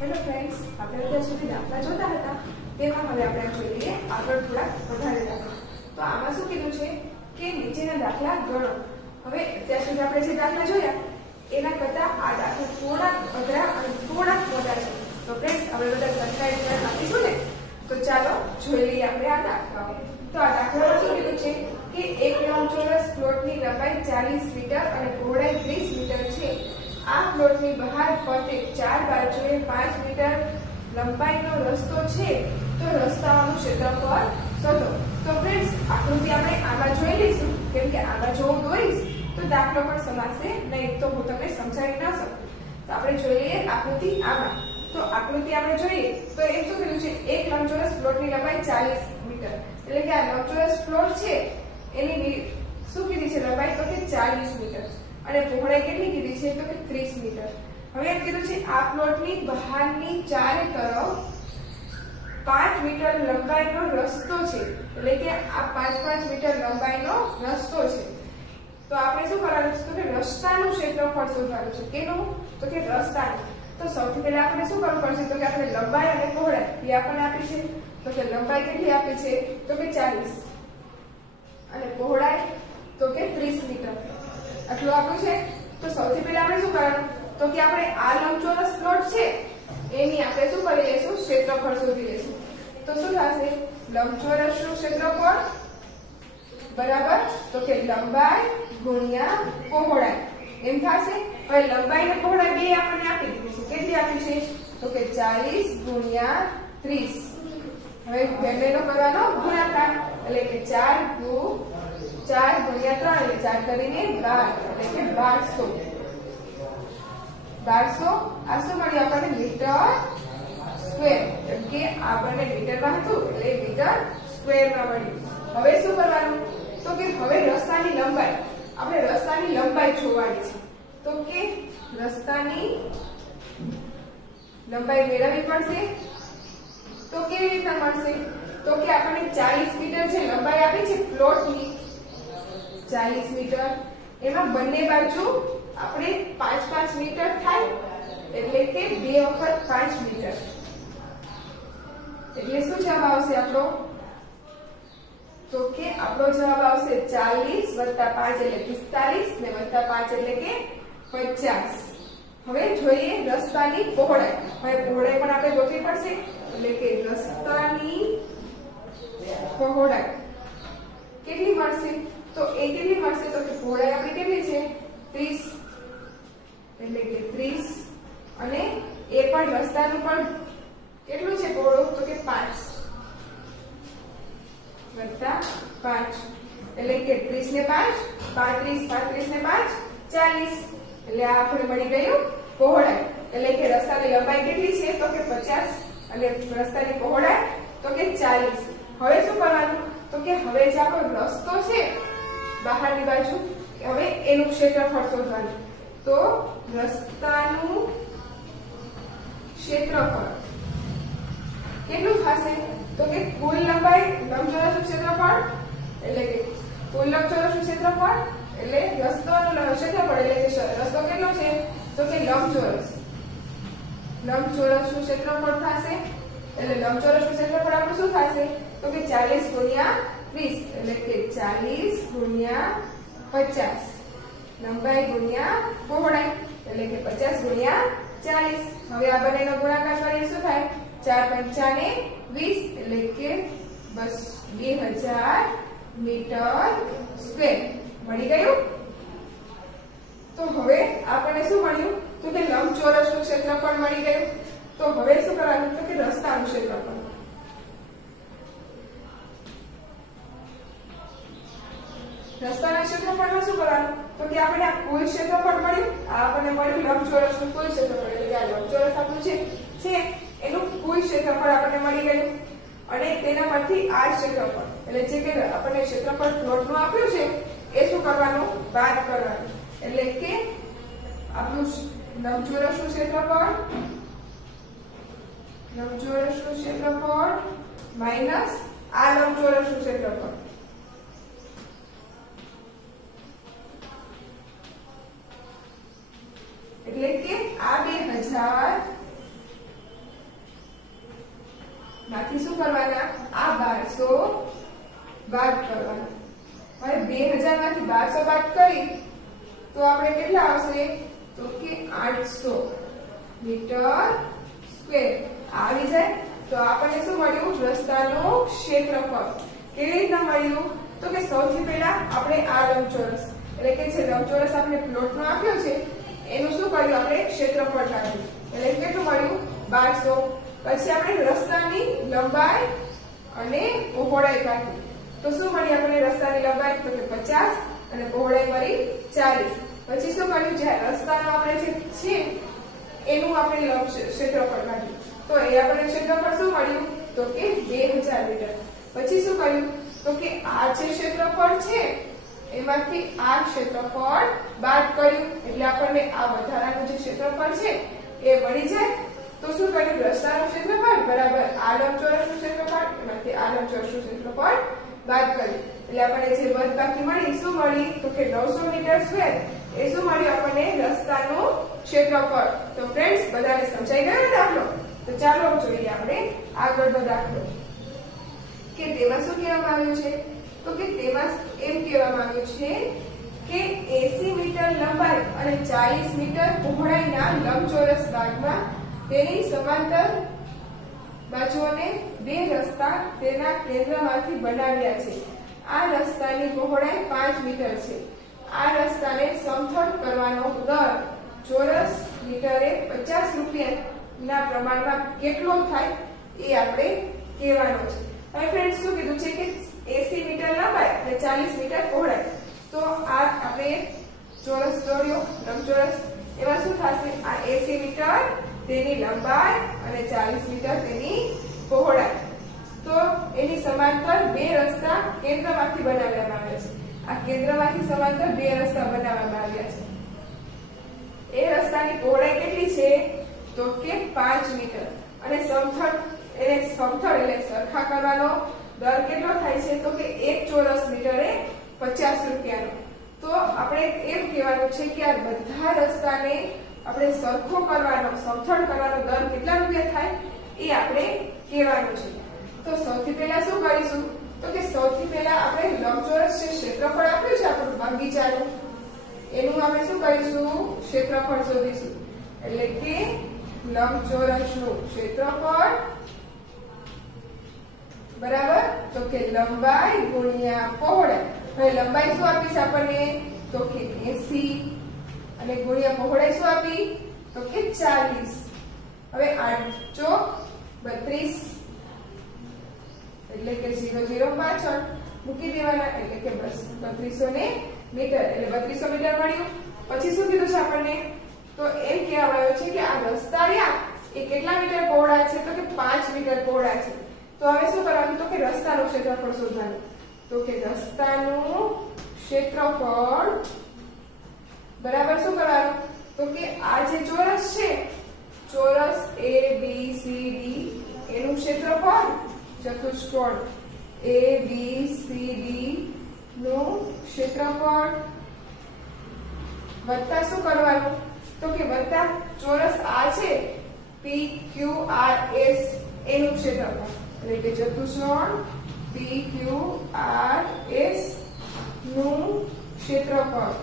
Hello friends, આપણે અત્યાર સુધી દાખલા જોતા હતા તેમાં હવે આપણે જોઈએ આગળ થોડા વધારે દાખલા. તો આમાં શું કીધું છે કે નીચેના દાખલા ગણો. હવે અત્યાર સુધી આપણે જે દાખલા જોયા એના કરતા આ દાખલા થોડા અઘરા અને થોડા મોટા છે. તો ફ્રેન્ડ્સ આપણે બધા સરખા ધ્યાન આપીશું ને. તો ચાલો જોઈ લઈએ આપણે આ દાખલાઓ. તો આ દાખલામાં શું કીધું છે કે એક લંબચોરસ પ્લોટની લંબાઈ 40 મીટર અને પહોળાઈ 30 મીટર છે. આ પ્લોટની બહાર ફરતે ચાર બાજુએ 5 મીટર લંબાઈનો રસ્તો છે. તો રસ્તાનું ક્ષેત્રફળ શોધો. તો ફ્રેન્ડ્સ આકૃતિ આપણે આમાં જોઈ લઈશું, કેમ કે આમાં જો હું દોરીશ તો દાખલો પણ સમાશે નહીં, તો હું તમને સમજાવી ન શકું. તો આપણે જોઈ લઈએ આકૃતિ આમાં. તો આકૃતિ આપણે જોઈએ તો એમ શું કીધું છે, એક લંબચોરસ પ્લોટની લંબાઈ 40 મીટર, એટલે કે આ લંબચોરસ પ્લોટ છે એની શું કીધી છે લંબાઈ, તો કે 40 મીટર અને પહોળાઈ કેટલી કીધી છે, તો કે 30 મીટર. હવે એમ કીધું છે આ પ્લોટની બહારની ચારે તરફ 5 મીટર લંબાઈનો રસ્તો છે, એટલે કે આ 5 મીટર લંબાઈનો રસ્તો છે. તો આપણે શું કરવાનું છે, તો કે રસ્તાનું ક્ષેત્રફળ શોધવાનું છે. કેનું, તો કે રસ્તાનું. તો સૌથી પહેલા આપણે શું કરવું પડશે, તો કે આપણે લંબાઈ અને પહોળાઈ એ આપણને આપી છે. તો કે લંબાઈ કેટલી આપી છે, તો કે 40 અને પહોળાઈ તો કે 30 મીટર આટલું આપ્યું છે. તો સૌથી પહેલા આપણે શું કરવાનું, તો કે આપણે આ લંબચોરસ પ્લોટ છે એની આપણે શું કરી લઈશું, ક્ષેત્રફળ શોધી લઈશું. તો શું થશે, લંબચોરસનું ક્ષેત્રફળ બરાબર તો કે લંબાઈ ગુણ્યા પહોળાઈ એમ થશે. હવે લંબાઈ અને પહોળાઈ બે આપણને આપી દીધી છે. કેટલી આપી છે, તો કે 40 ગુણ્યા 30. હવે બંનેનો કરવાનો ગુણાકાર, એટલે કે 4 ગુણ્યા 3 એટલે 4 કરીને 12, એટલે કે 1200. આ શું મળ્યું આપણને, મીટર સ્ક્વેર. કેમ કે આપણને મીટરમાં હતું એટલે મીટર સ્ક્વેરમાં મળ્યું. હવે શું કરવાનું, તો કે હવે રસ્તાની લંબાઈ, આપણે રસ્તાની લંબાઈ જોવાની છે. તો કે રસ્તાની લંબાઈ મેળવવી પડશે. તો કેવી રીતના મળશે, તો કે આપણને 40 મીટર જે લંબાઈ આપી છે પ્લોટની 40 મીટર, એમાં બંને બાજુ આપણે 5 મીટર થાય, એટલે કે 2 વખત 5 મીટર, એટલે શું જવાબ આવશે આપણો, તો કે આપણો જવાબ આવશે 40 + 5 એટલે 45 ને +5 એટલે કે 50. હવે જોઈએ રસ્તાની પહોળાઈ. હવે પહોળાઈ પણ આપણે ગોતવી પડશે, એટલે કે રસ્તાની પહોળાઈ કેટલી મળશે, તો એ કેટલી મળશે, તો કે પહોળાઈ આપણી કેટલી છે 30, એટલે કે 30 અને એ પણ રસ્તાનું પણ કેટલું છે પહોળું, તો કે 5 + 5 એટલે કે 30 ને 5 35, 35 ને 5 40, એટલે આ આપણે મળી ગયું પહોળાઈ. એટલે કે રસ્તાની લંબાઈ કેટલી છે, તો કે 50 અને રસ્તાની પહોળાઈ તો કે 40. હવે શું કરવાનું, તો કે હવે જે આપણો રસ્તો છે બહારની બાજુ, હવે એનું ક્ષેત્રફળ શોધવાનું. તો રસ્તાનું ક્ષેત્રફળ કેટલું થશે, તો કે કુલ લંબાઈ લંબચોરસનું ક્ષેત્રફળ, એટલે કે કુલ લંબચોરસનું ક્ષેત્રફળ એટલે રસ્તાનું ક્ષેત્રફળ, એટલે કે રસ્તો કેટલો છે, તો કે લંબચોરસનું ક્ષેત્રફળ થશે. એટલે લંબચોરસનું ક્ષેત્રફળ આપણું શું થશે, તો કે 40 ગુણ્યા 30, એટલે કે 40 ગુણ્યા 50 લંબાઈ ગુણ્યા પહોળાઈ, એટલે કે 50 ગુણ્યા 40. હવે આ બંનેનો ગુણાકાર કરીએ શું થાય, 4 × 5 = 20, એટલે કે 2000 મીટર સ્ક્વેર મળી ગયું. તો હવે આપણને શું મળ્યું, તો કે લંબચોરસનું ક્ષેત્રફળ મળી ગયું. તો હવે શું કરવાનું, તો કે રસ્તાનું ક્ષેત્રફળ. રસ્તાના ક્ષેત્રફળમાં શું કરવાનું, તો કે આપણે આ કુલ ક્ષેત્રફળ મળ્યું, આ આપણને મળ્યું લંબચોરસનું કુલ ક્ષેત્રફળ, એટલે કે આ લંબચોરસ આપણું છે એનું કુલ ક્ષેત્રફળ આપણને મળી ગયું. અને તેના પરથી આ ક્ષેત્રફળ, એટલે જે કે આપણને ક્ષેત્રફળ પ્લોટનું આપ્યું છે એ શું કરવાનું, બાદ કરવાનું. એટલે કે આપણું લંબચોરસનું ક્ષેત્રફળ માઈનસ આ લંબચોરસનું ક્ષેત્રફળ, એટલે કે આ 2000 એમાંથી શું કરવાના આ 1200 બાદ કરવાના હવે 2000 માંથી 1200 બાદ કરી તો આપણે કેટલા આવશે તો કે 800 મીટર સ્ક્વેર આવી જાય તો આપણને શું મળ્યું રસ્તાનું ક્ષેત્રફળ કેવી રીતના મળ્યું તો કે સૌથી પહેલા આપણે આ લંબચોરસ એટલે કે જે લંબચોરસ આપણે પ્લોટનો આપ્યો છે એનું શું કર્યું આપણે ક્ષેત્રફળ કાઢ્યું એટલે કેટલું મળ્યું 1200 પછી આપણે રસ્તાની લંબાઈ અને પહોળાઈ કાઢી તો શું મળી આપણને રસ્તાની લંબાઈ તો કે 50 અને પહોળાઈ મળી 40 પછી શું કર્યું જે રસ્તાનો આપણે જે છે એનું આપણે ક્ષેત્રફળ કાઢ્યું તો એ આપણે ક્ષેત્રફળ શું મળ્યું તો કે 2000 મીટર પછી શું કર્યું તો કે આ જે ક્ષેત્રફળ છે એમાંથી આ ક્ષેત્રફળ બાદ કર્યું એટલે આપણને આ વધારાનું જે ક્ષેત્રફળ છે એ મળી જાય તો શું કર્યું રસ્તાનું ક્ષેત્રફળ બરાબર આ લંબચોરસનું ક્ષેત્રફળ એમાંથી આ લંબચોરસનું ક્ષેત્રફળ બાદ કર્યું એટલે આપણને જે વધબાકી મળી શું મળી તો કે 900 મીટર સ્ક્વેર એ શું મળ્યું આપણને રસ્તાનું ક્ષેત્રફળ તો ફ્રેન્ડ્સ બધાને સમજાઈ ગયો ને દાખલો તો ચાલો જોઈએ આપણે આગળનો દાખલો કે તેમાં શું કહેવામાં આવ્યું છે તો કે તેમાં એમ કહેવામાં આવ્યું છે કે 80 મીટર લંબાઈ અને 40 મીટર પહોળાઈના લંબચોરસ ભાગમાં તેની સમાંતર બાજુઓને બે રસ્તા તેના કેન્દ્રમાંથી બનાવ્યા છે આ રસ્તાની પહોળાઈ 5 મીટર છે આ રસ્તાને સમથળ કરવાનો દર ચોરસ મીટરે 50 રૂપિયાના પ્રમાણમાં કેટલો થાય એ આપણે કહેવાનો છે હવે ફ્રેન્ડ્સ શું કીધું છે કે 80 મીટર લંબાઈ અને 40 મીટર પહોળાઈ તો આ આપણે ચોરસ દોર્યો લંબચોરસ એમાં શું થશે આ 80 મીટર તેની લંબાઈ અને 40 મીટર તેની પહોળાઈ તો એની સમાંતર બે રસ્તા કેન્દ્રમાંથી બનાવવામાં આવ્યા છે આ કેન્દ્રમાંથી સમાંતર બે રસ્તા બનાવવામાં આવ્યા છે એ રસ્તાની પહોળાઈ કેટલી છે તો કે 5 મીટર અને સમથળ એટલે સરખા કરવાનો દર કેટલો થાય છે તો કે 1 ચોરસ મીટરે 50 રૂપિયાનો તો આપણે એમ કહેવાનું છે કે આ બધા રસ્તાને આપણે સરખો કરવાનો સમથળ કરવાનો દર કેટલા રૂપિયા થાય એ આપણે કહેવાનું છે તો સૌથી પહેલા શું કરીશું તો કે સૌથી પહેલા આપણે લંબચોરસ જે ક્ષેત્રફળ આપ્યું છે આપણું બગીચાનું એનું આપણે શું કરીશું ક્ષેત્રફળ શોધીશું એટલે કે લંબચોરસનું ક્ષેત્રફળ બરાબર તો કે લંબાઈ ગુણ્યા પહોળાઈ હવે લંબાઈ શું આપી છે આપણને તો કે 80 અને ગુણ્યા પહોળાઈ શું આપી તો કે 40 હવે 8 ચોક 32 એટલે કે 0 પાછળ મૂકી દેવાના એટલે કે 3200 મીટર એટલે 3200 મીટર મળ્યું પછી શું કીધું છે આપણને તો એમ કહેવામાં આવ્યું છે કે આ રસ્તા રહ્યા એ કેટલા મીટર પહોળા છે તો કે 5 મીટર પહોળા છે તો હવે શું કરવાનું તો કે રસ્તાનું ક્ષેત્રફળ શોધવાનું તો કે રસ્તાનું ક્ષેત્રફળ બરાબર શું કરવાનું તો કે આ જે ચોરસ છે ચોરસ ABCD એનું ક્ષેત્રફળ ચતુષ્કોણ ABCD નું ક્ષેત્રફળ વત્તા શું કરવાનું તો કે વત્તા ચોરસ આ છે PQRS એનું ક્ષેત્રફળ એટલે કે ચતુષ્કોણ PQRS નું ક્ષેત્રફળ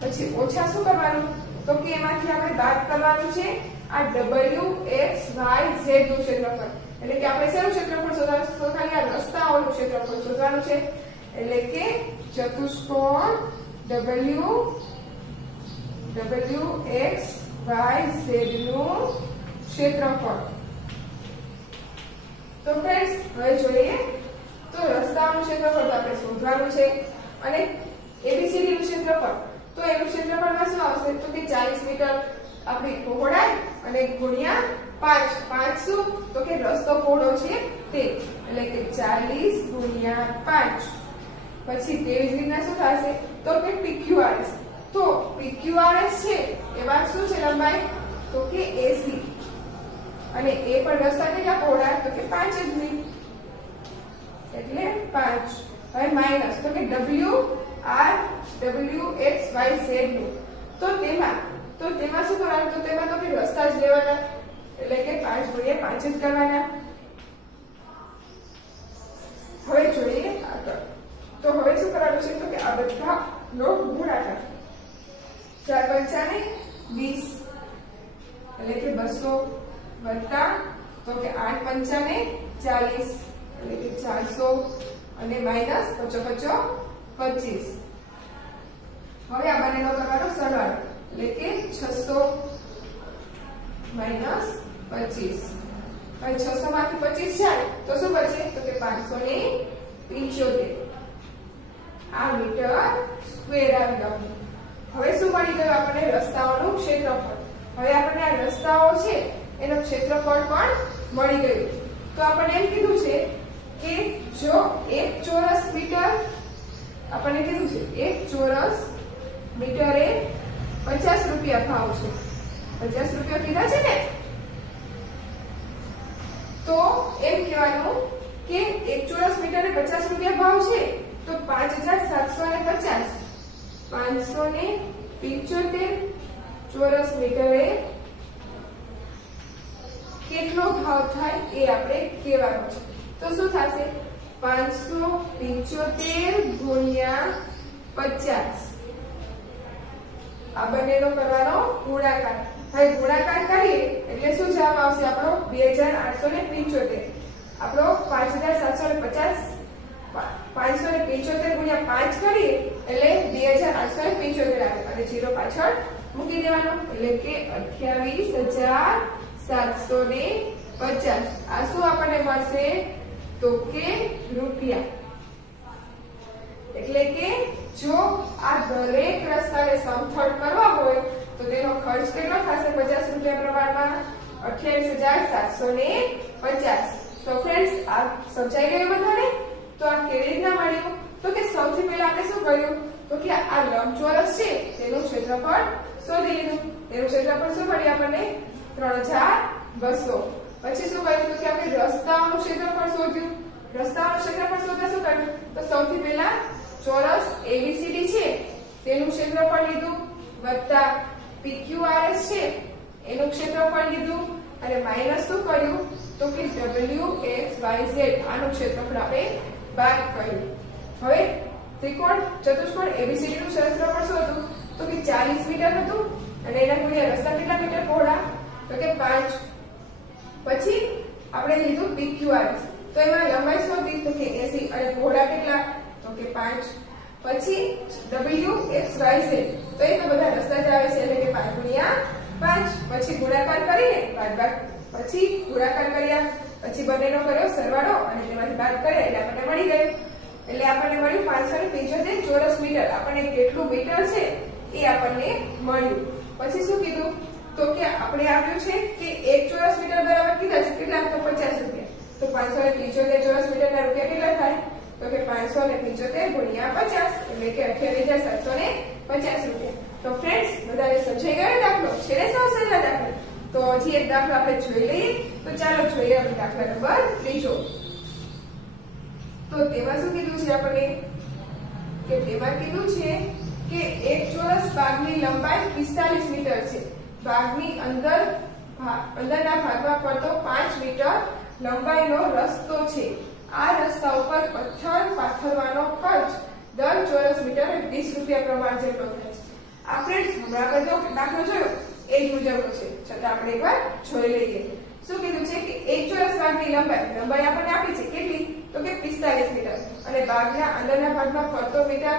પછી ઓછા શું કરવાનું તો કે એમાંથી આપણે બાદ કરવાનું છે આ WXYZ નું ક્ષેત્રફળ એટલે કે આપણે શેનું ક્ષેત્રફળ શોધવાનું તો ખાલી આ રસ્તાઓનું ક્ષેત્રફળ શોધવાનું છે એટલે કે ચતુષ્કોણ WXYZ નું ક્ષેત્રફળ તો ફ્રેન્ડ્સ હવે જોઈએ તો રસ્તાનું ક્ષેત્રફળ તો આપણે શોધવાનું છે અને ABCD નું ક્ષેત્રફળ તો એનું ક્ષેત્રફળમાં શું આવશે તો કે 40 મીટર આપણી પહોળાઈ અને ગુણ્યા 5 શું તો કે રસ્તો પહોળો છે તે એટલે કે 40 ગુણ્યા 5 પછી તેવી જ રીતના શું થશે તો કે PQRS તો PQRS છે એમાં શું છે લંબાઈ તો કે 80 અને એ પણ રસ્તા કેટલા પહોળા તો કે 5 જ મીટર એટલે 5 હવે માઈનસ તો કે WXYZ નું તો તેમાં શું કરવાનું તો તેમાં તો કે રસ્તા જ લેવાના એટલે કે 5 ગુણ્યા 5 જ કરવાના હવે જોઈએ આગળ. તો હવે શું કરવાનું છે તો કે આ બધાનો ગુણાકાર 4 પંચાને 20 એટલે કે 200 વત્તા તો કે 8 પંચાને 40 એટલે કે 400 અને માઈનસ 55 25. હવે આ બંનેનો કરવાનો સરવાળો એટલે કે 600 માઈનસ 25. હવે 600 માંથી 25 જાય તો શું બચે તો કે 575 આ મીટર સ્ક્વેર આવી ગયું. હવે શું મળી ગયું આપણને રસ્તાઓનું ક્ષેત્રફળ. હવે આપણને આ રસ્તાઓ છે એનો ક્ષેત્રફળ પણ મળી ગયું. તો આપણને એમ કીધું છે કે જો 1 ચોરસ મીટર આપણને કીધું છે 1 ચોરસ મીટરે 50 રૂપિયા ભાવ છે. 50 રૂપિયા કીધા છે ને, તો એમ કહેવાનું કે 1 ચોરસ મીટરે 50 રૂપિયા ભાવ છે તો 5750 575 ચોરસ મીટરે કેટલો ભાવ થાય એ આપણે કહેવાનું છે. તો શું થશે 575 ગુણ્યા 50. આ બંનેનો કરવાનો ગુણાકાર. હવે ગુણાકાર કરીએ એટલે શું જવાબ આવશે આપણો 2875. આપણો 5750 575 ગુણ્યા 5 કરીએ એટલે 2875 આવે અને 0 પાછળ મૂકી દેવાનો એટલે કે 28750. આ શું આપણને મળશે તો કે રૂપિયા. એટલે કે જો આ દરેક રસ્તાને સમથળ કરવા હોય તો તેનો ખર્ચ કેટલો થશે 50 રૂપિયા પ્રમાણમાં 28750. તો ફ્રેન્ડ્સ આ સમજાઈ ગયું બધાને? તો આ કેવી રીતના મળ્યું તો કે સૌથી પહેલા આપણે શું કર્યું તો કે આ લંબચોરસ છે તેનું ક્ષેત્રફળ શોધી લીધું. તેનું ક્ષેત્રફળ શું મળ્યું આપણને 3200. પછી શું કર્યું તો કે આપણે રસ્તાઓનું ક્ષેત્રફળ શોધ્યું. રસ્તાઓનું ક્ષેત્રફળ શોધવા શું કર્યું તો સૌથી પહેલા ચોરસ ABCD છે તેનું ક્ષેત્રફળ લીધું વત્તા PQRS છે એનું ક્ષેત્રફળ લીધું અને માઈનસ શું કર્યું તો કે WXYZ આનું ક્ષેત્રફળ આપણે બાદ કર્યું. હવે ત્રિકોણ ચતુષ્કોણ ABCD નું ક્ષેત્રફળ શું હતું તો કે 40 મીટર હતું અને એના ગુણ્યા રસ્તા કેટલા મીટર પહોળા તો કે 5. પછી આપણે લીધું PQRS તો એમાં લંબાઈ શોધી તો કે 80 અને પહોળા કેટલા તો કે 5. પછી WXYZ તો એ તો બધા રસ્તા જ આવે છે એટલે કે 5 ગુણ્યા 5. પછી ગુણાકાર કરીને બાદબાકી પછી ગુણાકાર કર્યા પછી બંનેનો કર્યો સરવાળો અને તેમાંથી બાદ કર્યા એટલે આપણને મળી ગયું. એટલે આપણને મળ્યું 575 ચોરસ મીટર. આપણને કેટલું મીટર છે એ આપણને મળ્યું. પછી શું કીધું તો કે આપણે આવ્યું છે કે 1 ચોરસ મીટર બરાબર કીધા છે કેટલા તો 50 રૂપિયા. તો 575 ચોરસ મીટરના રૂપિયા કેટલા થાય તો કે 575 ગુણ્યા 50 એટલે કે 28750 રૂપિયા. તો ફ્રેન્ડ્સ બધાને સમજાઈ ગયો દાખલો? છે ને સૌ સહેલા દાખલો? તો હજી એક દાખલો આપણે જોઈ લઈએ. તો ચાલો જોઈએ હવે દાખલા નંબર 3. તો તેમાં શું કીધું છે આપણને કે તેમાં કીધું છે કે એક ચોરસ બાગની લંબાઈ 45 મીટર છે. બાગની અંદરના ભાગમાં પડતો 5 મીટર લંબાઈનો રસ્તો છે. આ રસ્તા ઉપર પથ્થર પાથરવાનો ખર્ચ દર ચોરસ મીટરે 20 રૂપિયા પ્રમાણ જેટલો થાય છે. આ ફ્રેન્ડ્સ હમણાં બધો દાખલો જોયો એ જ મુજબનો છે, છતાં આપણે એકવાર જોઈ લઈએ. શું કીધું છે કે એક ચોરસ બાગની લંબાઈ આપણને આપી છે કેટલી તો કે 45 મીટર અને બાગના અંદરના ભાગમાં ફરતો કેટલા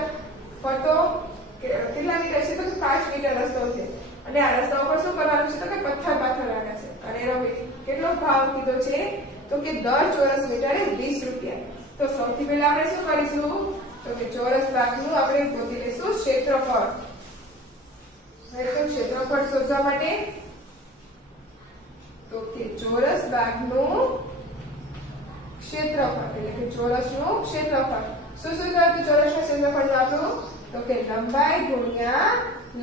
મીટર છે તો કે 5 મીટર રસ્તો છે અને આ રસ્તા ઉપર શું કરવાનું છે તો કે પથ્થર પાથરવાના છે અને એનો કેટલો ભાવ કીધો છે તો કે દર ચોરસ મીટરે 20 રૂપિયા. તો સૌથી પહેલા આપણે શું કરીશું તો કે ચોરસ બાગનું આપણે ગોતી લઈશું ક્ષેત્રફળ. હવે તો ક્ષેત્રફળ શોધવા માટે તો કે ચોરસ બાગનું ક્ષેત્રફળ એટલે કે ચોરસનું ક્ષેત્રફળ. શું કર્યું તો ચોરસના ક્ષેત્રફળનું આપણું તો કે લંબાઈ ગુણ્યા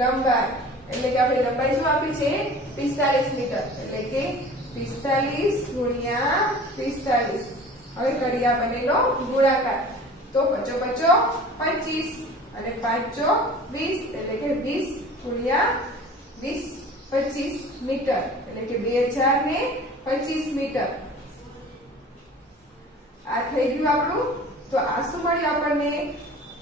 લંબાઈ એટલે કે આપણે લંબાઈ શું આપી છે 45 મીટર એટલે કે 45 ગુણ્યા 45. હવે કરીએ બંનેનો ગુણાકાર. તો 5 25 અને 5 20 એટલે કે 20 ગુણ્યા 20 25 મીટર એટલે કે 2025 મીટર. આ થઈ ગયું આપણું તો આ શું મળ્યું આપણને?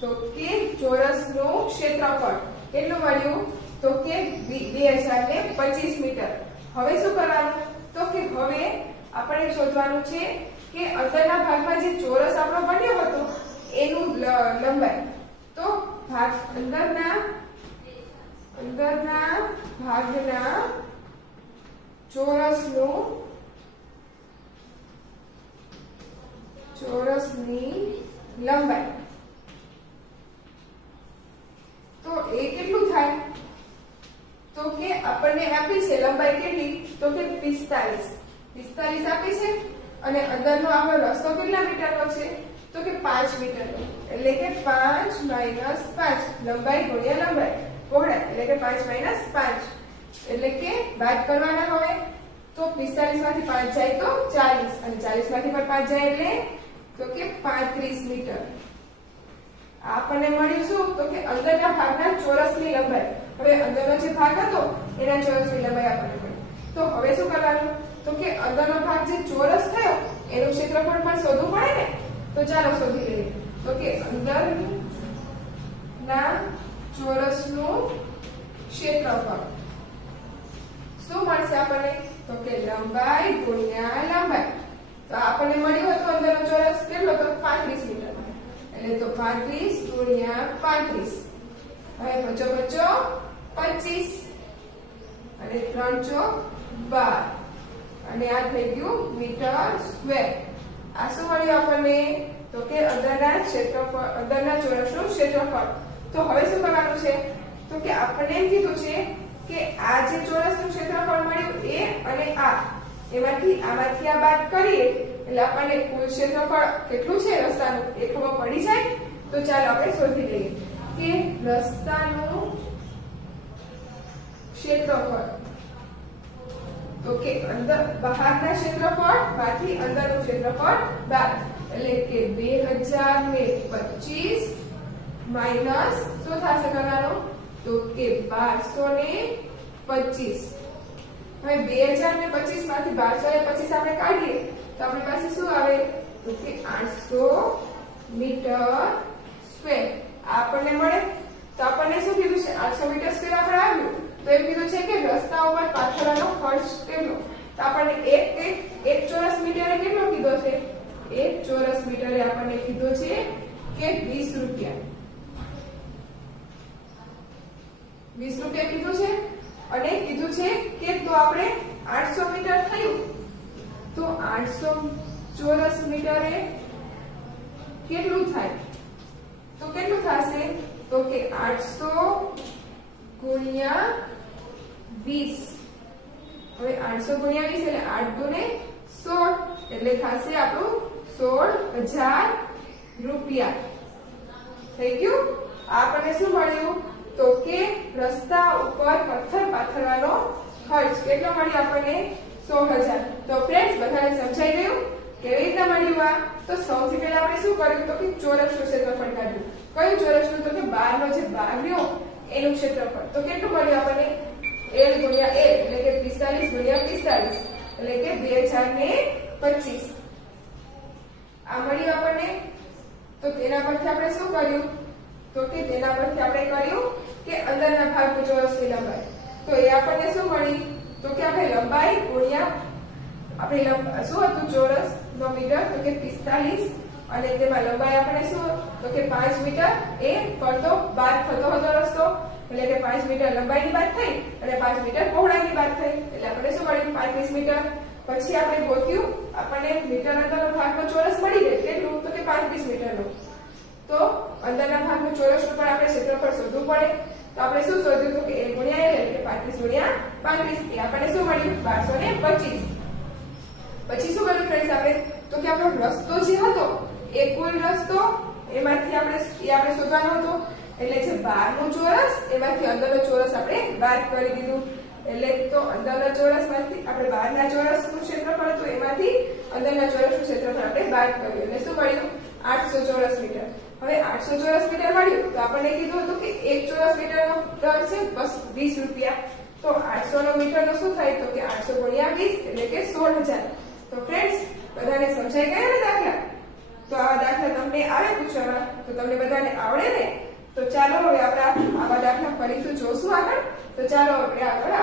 તો કે ચોરસનું ક્ષેત્રફળ કેટલું મળ્યું? તો કે 2025 મીટર. હવે શું કરવાનું? તો કે હવે આપણે શોધવાનું છે કે અંદરના ભાગમાં જે ચોરસ આપણો બન્યો હતો એનું લંબાઈ. તો ભાગ અંદરના ભાગના ચોરસની લંબાઈ. તો એ કેટલું થાય? તો કે આપણને આપી છે લંબાઈ કેટલી? તો કે 45 આપી છે અને અંદરનો આપણો રસ્તો કેટલા મીટરનો છે? તો કે 5 મીટરનો. એટલે કે 5 - 5 લંબાઈ ગુણ્યા લંબાઈ પહોળાઈ એટલે કે 5 - 5 એટલે કે બાદ કરવાના હોય. તો 45 માંથી 5 જાય તો 40 અને 40 માંથી પણ 5 જાય એટલે તો કે 35 મીટર. આપણને મળ્યું શું? તો કે અંદરના ભાગના ચોરસની લંબાઈ. હવે અંદરનો જે ભાગ હતો એના ચોરસની લંબાઈ આપણને મળી. તો હવે શું કરવાનું? તો કે અંદરનો ભાગ જે ચોરસ થયો એનું ક્ષેત્રફળ પણ શોધવું પડે ને. તો ચાલો શોધી લઈએ. તો કે અંદરના ચોરસનું ક્ષેત્રફળ શું મળશે આપણને? તો કે લંબાઈ ગુણ્યા લંબાઈ. તો આપણને મળ્યું હતું અંદરનો ચોરસ કેટલો? તો 35 મીટર. એટલે તો 35 ગુણ્યા 35. હવે 5 × 5 = 25 અને 3 × 12 અને આ થઈ ગયું મીટર સ્ક્વેર. આ શું મળ્યું આપણને? તો કે અંદરના ચોરસનું ક્ષેત્રફળ. તો હવે શું કરવાનું છે? તો કે આપણને એમ કીધું છે કે આ જે ચોરસનું ક્ષેત્રફળ મળ્યું એ અને આમાંથી આ બાદ કરીએ એટલે આપણને કુલ ક્ષેત્રફળ કેટલું છે રસ્તાનું એ ખબર પડી જાય. તો ચાલો આપણે શોધી લઈએ કે રસ્તાનું ક્ષેત્રફળ. તો કે બહારના ક્ષેત્રફળ માંથી અંદરનું ક્ષેત્રફળ બાદ એટલે કે 2025 માઈનસ શું થશે કરવાનું? તો કે 1225. હવે 2025 માંથી 1225 આપણે કાઢીએ તો આપણી પાસે શું આવે? તો કે 800 મીટર સ્ક્વેર આપણને મળે. તો આપણને શું કીધું છે? 800 મીટર સ્ક્વેર આપણે આવ્યું. તો એમ કીધું છે કે રસ્તા ઉપર પાથરવાનો ખર્ચ કેટલો? તો આપણને એક ચોરસ મીટરે કેટલો કીધો છે? એક ચોરસ મીટરે આપણને કીધો છે કે 20 રૂપિયા. 20 રૂપિયા કીધું છે અને કીધું છે કે તો આપણે 800 મીટર થયું. તો 800 ચોરસ મીટરે કેટલું થાય? તો કેટલું થશે? તો કે 800 ગુણ્યા 20. હવે 800 ગુણ્યા 20 એટલે 8 દુને 16 એટલે થશે આપણું 16,000 રૂપિયા. થઈ ગયું? આપણને શું મળ્યું? તો કે રસ્તા ઉપર પથ્થર પાથરવાનો ખર્ચ કેટલો મળ્યો આપણને? 16,000. તો ફ્રેન્ડ્સ બધાને સમજાઈ ગયું કેવી રીતના મળ્યું આ? તો સૌથી પહેલા આપણે શું કર્યું? તો કે ચોરસનું ક્ષેત્રફળ કાઢ્યું. કયું ચોરસનું? તો કે બહારનો જે ભાગ રહ્યો એનું ક્ષેત્રફળ. તો કેટલું મળ્યું આપણને? L ગુણ્યા L એટલે કે 45 ગુણ્યા 45 એટલે કે 2025. આ મળ્યું આપણને. તો તેના પરથી આપણે શું કર્યું? તો કે તેના પરથી આપણે કર્યું કે અંદરના ભાગનું ચોરસની લંબાઈ. તો એ આપણને શું મળી? તો કે આપણે લંબાઈ ગુણ્યા આપણે શું હતું ચોરસનો મીટર? તો કે 45 અને તેમાં લંબાઈ આપણે શું? તો કે 5 મીટર એ પડતો બાદ થતો હતો રસ્તો એટલે કે 5 મીટર લંબાઈની બાદ થઈ અને 5 મીટર પહોળાઈની બાદ થઈ એટલે આપણે શું મળ્યું? 35 મીટર. પછી આપણે ગોત્યું આપણને મીટર અંદરનો ભાગનો ચોરસ મળી ગયો. કેટલું? તો કે 35 મીટરનો. તો અંદરના ભાગનું ચોરસનું પણ આપણે ક્ષેત્રફળ શોધવું પડે. તો આપણે શું શોધ્યું? તો કે L ગુણ્યા L એટલે કે 35 ગુણ્યા 35 એ આપણને શું મળ્યું? 1225. પછી શું કર્યું ફ્રેન્ડ્સ આપણે? તો કે આપણો રસ્તો જે હતો એ કુલ રસ્તો એમાંથી આપણે શોધવાનો હતો. એટલે જે બહારનું ચોરસ એમાંથી અંદરનો ચોરસ આપણે બાદ કરી દીધું. એટલે તો અંદરના ચોરસમાંથી આપણે બહારના ચોરસનું ક્ષેત્રફળ હતું એમાંથી અંદરના ચોરસનું ક્ષેત્રફળ આપણે બાદ કર્યું. એટલે શું મળ્યું? 800 ચોરસ મીટર. હવે 800 ચોરસ મીટર મળ્યું તો આપણને કીધું હતું કે એક ચોરસ મીટરનો દર છે બસ 20 રૂપિયા. તો 800 નો મીટરનો શું થાય? તો કે 800 ગુણ્યા 20 એટલે કે 16,000. તો ફ્રેન્ડ્સ બધાને સમજાઈ ગયા ને દાખલા? તો આ દાખલા દાખલા તમને આવે પૂછવામાં તો તમને બધાને આવડે ને? તો ચાલો હવે આપણે આવા દાખલા ફરીથી જોશું આગળ. તો ચાલો આપણે આગળ